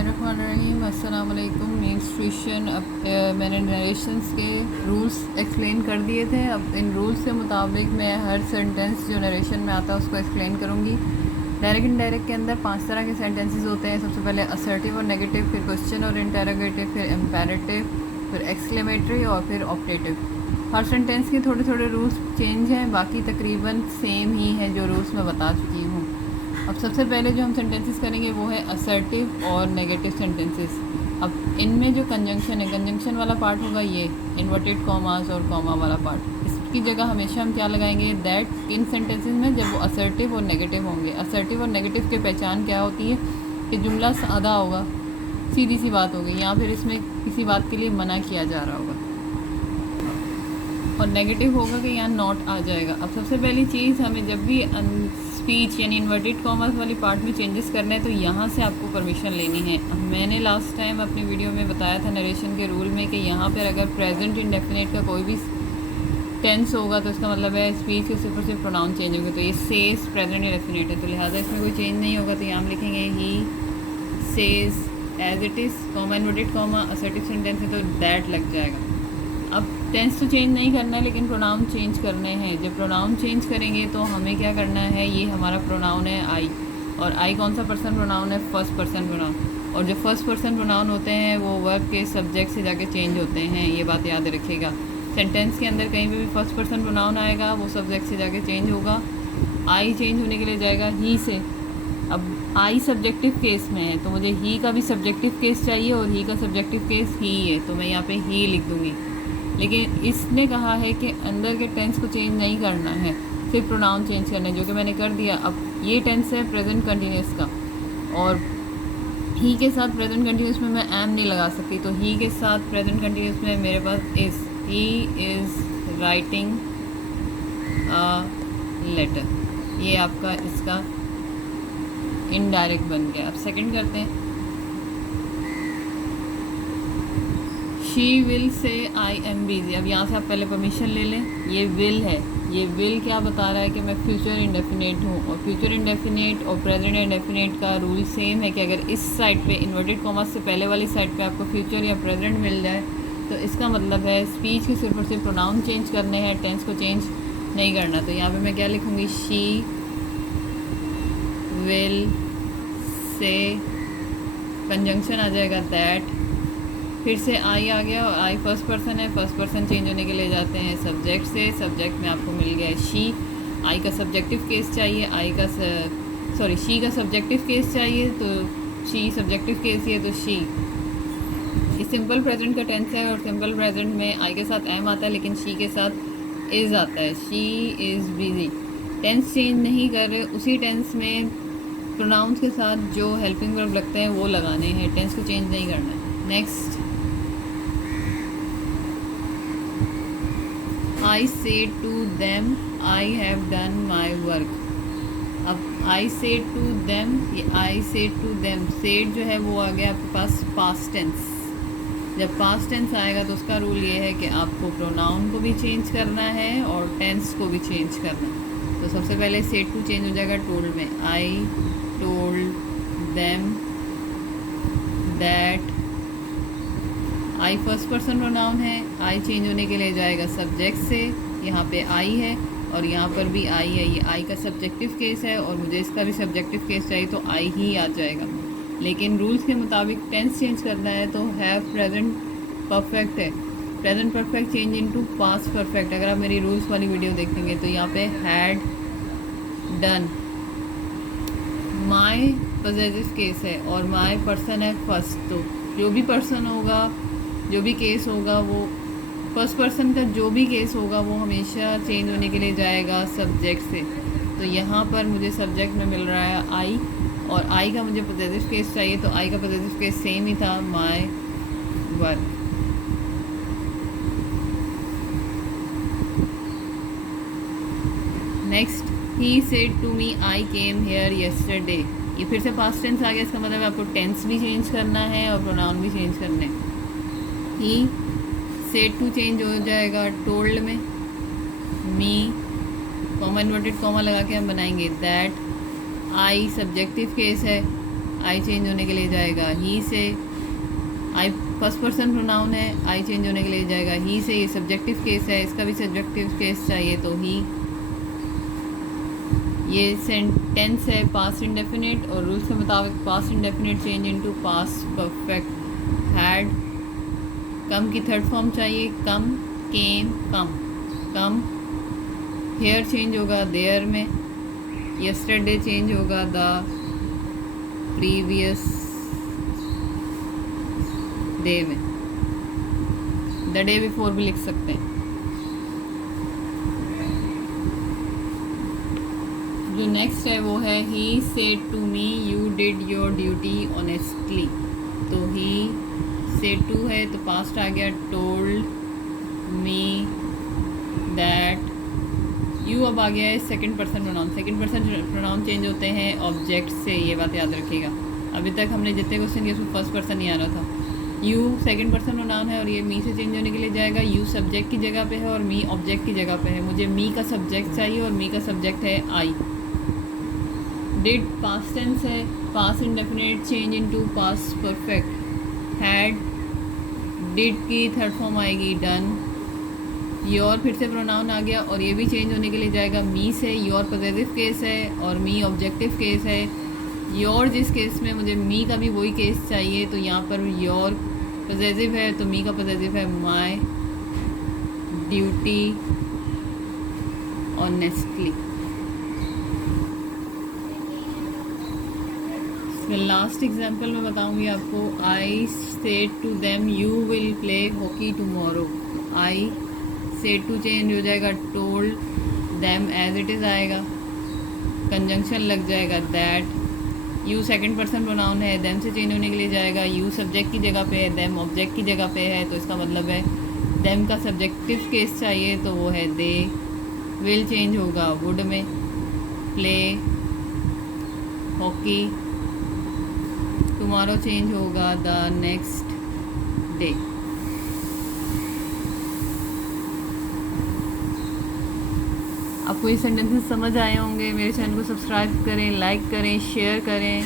बिस्मिल्लाहिर्रहमानिर्रहीम। अस्सलाम वालेकुम। न्यूट्रिशन अब मैंने नरेशंस के रूल्स एक्सप्लेन कर दिए थे। अब इन रूल्स के मुताबिक मैं हर सेंटेंस जो नरेशन में आता है उसको एक्सप्लेन करूँगी। डायरेक्ट इनडायरेक्ट के अंदर 5 तरह के सेंटेंसेस होते हैं। सबसे पहले असर्टिव और नेगेटिव, फिर क्वेश्चन और इंटरोगेटिव, फिर इम्पेरेटिव, फिर एक्सक्लेमेटरी और फिर ऑपरेटिव। हर सेंटेंस के थोड़े थोड़े रूल्स चेंज हैं, बाकी तकरीबन सेम ही है जो रूल्स मैं बता चुकी हूँ। अब सबसे पहले जो हम सेंटेंसेस करेंगे वो है असर्टिव और नेगेटिव सेंटेंसेस। अब इनमें जो कंजंक्शन है, कंजंक्शन वाला पार्ट होगा ये इन्वर्टेड कॉमास और कॉमा वाला पार्ट। इसकी जगह हमेशा हम क्या लगाएंगे, दैट इन सेंटेंसेस में जब वो असर्टिव और नेगेटिव होंगे। असर्टिव और नेगेटिव की पहचान क्या होती है कि जुमला सादा होगा, सीधी सी बात होगी, या फिर इसमें किसी बात के लिए मना किया जा रहा होगा। और नेगेटिव होगा कि यहाँ नॉट आ जाएगा। अब सबसे पहली चीज़, हमें जब भी स्पीच यानी इन्वर्टेड कॉमर्स वाली पार्ट में चेंजेस करने हैं तो यहाँ से आपको परमिशन लेनी है। मैंने लास्ट टाइम अपनी वीडियो में बताया था नरेशन के रूल में कि यहाँ पर अगर प्रेजेंट इंडेफिनिट का कोई भी टेंस होगा तो इसका मतलब है स्पीच के सिर्फ और सिर्फ प्रोनाउन चेंज होंगे। तो ये सेज प्रेजेंट इंडेफिनिट है, तो लिहाजा इसमें कोई चेंज नहीं होगा। तो यहाँ हम लिखेंगे he says as it is, comma inverted comma, assertive sentence है तो दैट लग जाएगा। अब टेंस तो चेंज नहीं करना है लेकिन प्रोनाउन चेंज करने हैं। जब प्रोनाउन चेंज करेंगे तो हमें क्या करना है, ये हमारा प्रोनाउन है आई, और आई कौन सा पर्सन प्रोनाउन है, फर्स्ट पर्सन प्रोनाउन। और जो फर्स्ट पर्सन प्रोनाउन होते हैं वो वर्ब के सब्जेक्ट से जाके चेंज होते हैं, ये बात याद रखिएगा। सेंटेंस के अंदर कहीं भी फर्स्ट पर्सन प्रोनाउन आएगा वो सब्जेक्ट से जाके चेंज होगा। आई चेंज होने के लिए जाएगा ही से। अब आई सब्जेक्टिव केस में है तो मुझे ही का भी सब्जेक्टिव केस चाहिए और ही का सब्जेक्टिव केस ही है, तो मैं यहाँ पे ही लिख दूँगी। लेकिन इसने कहा है कि अंदर के टेंस को चेंज नहीं करना है, सिर्फ प्रोनाउन चेंज करना है, जो कि मैंने कर दिया। अब ये टेंस है प्रेजेंट कंटिन्यूस का, और ही के साथ प्रेजेंट कंटिन्यूस में मैं एम नहीं लगा सकती, तो ही के साथ प्रेजेंट कंटिन्यूस में मेरे पास is, he is writing a letter. ये आपका इसका इनडायरेक्ट बन गया। अब सेकंड करते हैं, she will say I am busy. अब यहाँ से आप पहले परमिशन ले लें, ये विल है, ये विल क्या बता रहा है कि मैं फ्यूचर इंडेफिनेट हूँ, और फ्यूचर इंडेफिनेट और प्रेजेंट इंडेफिनेट का रूल सेम है कि अगर इस साइड पे इन्वर्टेड कॉमर्स से पहले वाली साइड पे आपको फ्यूचर या प्रेजेंट मिल जाए तो इसका मतलब है स्पीच के सिर्फ और सिर्फ प्रोनाउन चेंज करने हैं, टेंस को चेंज नहीं करना। तो यहाँ पर मैं क्या लिखूँगी, शी विल से, कंजंक्शन आ जाएगा दैट, फिर से आई आ गया, और आई फर्स्ट पर्सन है, फर्स्ट पर्सन चेंज होने के लिए जाते हैं सब्जेक्ट से, सब्जेक्ट में आपको मिल गया है शी। आई का सब्जेक्टिव केस चाहिए, आई का शी का सब्जेक्टिव केस चाहिए, तो शी सब्जेक्टिव केस ही है तो शी। ये सिंपल प्रेजेंट का टेंस है, और सिंपल प्रेजेंट में आई के साथ एम आता है लेकिन शी के साथ इज़ आता है। She is busy. Tense change नहीं कर रहे, उसी टेंस में प्रोनाउंस के साथ जो हेल्पिंग वर्ब लगते हैं वो लगाने हैं, टेंस को चेंज नहीं करना है। Next, I said to them I have done my work। अब I said to them, ये I said to them, said जो है वो आ गया आपके पास पास्ट टेंस। जब पास्ट टेंस आएगा तो उसका रूल ये है कि आपको प्रोनाउन को भी चेंज करना है और टेंस को भी चेंज करना है। तो सबसे पहले said to चेंज हो जाएगा टोल्ड में, I told them that। I first person pronoun है, आई चेंज होने के लिए जाएगा सब्जेक्ट से, यहाँ पे आई है और यहाँ पर भी आई है, ये आई का सब्जेक्टिव केस है और मुझे इसका भी सब्जेक्टिव केस चाहिए तो आई ही आ जाएगा। लेकिन रूल्स के मुताबिक टेंस चेंज करना है तो हैव प्रेजेंट परफेक्ट है, present perfect change into past perfect. अगर आप मेरी रूल्स वाली वीडियो देखेंगे तो यहाँ पे had done, my possessive case है और माय पर्सन है फर्स्ट, तो जो भी पर्सन होगा, जो भी केस होगा, वो फर्स्ट पर्सन का जो भी केस होगा वो हमेशा चेंज होने के लिए जाएगा सब्जेक्ट से। तो यहाँ पर मुझे सब्जेक्ट में मिल रहा है आई, और आई का मुझे पॉजेसिव केस चाहिए तो आई का पॉजेसिव केस सेम ही था, my work. Next, he said to me I came here yesterday. ये फिर से पास्ट टेंस आ गया, इसका मतलब आपको टेंस भी चेंज करना है और प्रोनाउन भी चेंज करने हैं। ही सेड टू चेंज हो जाएगा टोल्ड में, मी कॉमा इन्वर्टेड कॉमा लगा के हम बनाएंगे दैट। आई सब्जेक्टिव केस है, आई चेंज होने के लिए जाएगा ही से। आई फर्स्ट पर्सन प्रोनाउन है, आई चेंज होने के लिए जाएगा ही से। ये सब्जेक्टिव केस है, इसका भी सब्जेक्टिव केस चाहिए तो ही। ये सेंटेंस है पास्ट इंडेफिनिट और रूल्स के मुताबिक past indefinite change into past perfect. Had, come की थर्ड फॉर्म चाहिए, come, came, come, come. Here change होगा देयर में। यस्टरडे चेंज होगा द प्रीवियस डे में। द डे बिफोर भी लिख सकते हैं। जो नेक्स्ट है वो है he said to me you did your duty honestly. तो ही सेड टू है तो पास्ट आ गया, टोल्ड मी दैट। यू अब आ गया है second person pronoun. Second person pronoun change होते हैं ऑब्जेक्ट से, ये बात याद रखिएगा। अभी तक हमने जितने क्वेश्चन किए उसमें फर्स्ट पर्सन ही आ रहा था। यू सेकंड पर्सन प्रोनाउन है और ये मी से चेंज होने के लिए जाएगा। यू सब्जेक्ट की जगह पे है और मी ऑब्जेक्ट की जगह पे है। मुझे मी का सब्जेक्ट चाहिए और मी का सब्जेक्ट है आई। डिड पास्ट टेंस है, past indefinite change into past perfect. Had, did की थर्ड फॉर्म आएगी डन। योर फिर से प्रोनाउन आ गया और ये भी चेंज होने के लिए जाएगा मी से। योर पॉजिटिव केस है और मी ऑब्जेक्टिव केस है। योर जिस केस में मुझे मी का भी वही केस चाहिए तो यहाँ पर योर पॉजिटिव है तो मी का पॉजिटिव है my duty honestly. Last example मैं बताऊंगी आपको। I said to them you will play hockey tomorrow. I said to change हो जाएगा told, them as it is आएगा, कंजंक्शन लग जाएगा that. You second person pronoun है, देम से चेंज होने के लिए जाएगा। यू सब्जेक्ट की जगह पे है, देम ऑब्जेक्ट की जगह पे है तो इसका मतलब है देम का सब्जेक्टिव केस चाहिए तो वो है दे। विल चेंज होगा वुड में। Play hockey. टुमारो चेंज होगा द नेक्स्ट डे। आपको ये सेंटेंसेस समझ आए होंगे। मेरे चैनल को सब्सक्राइब करें, लाइक करें, शेयर करें।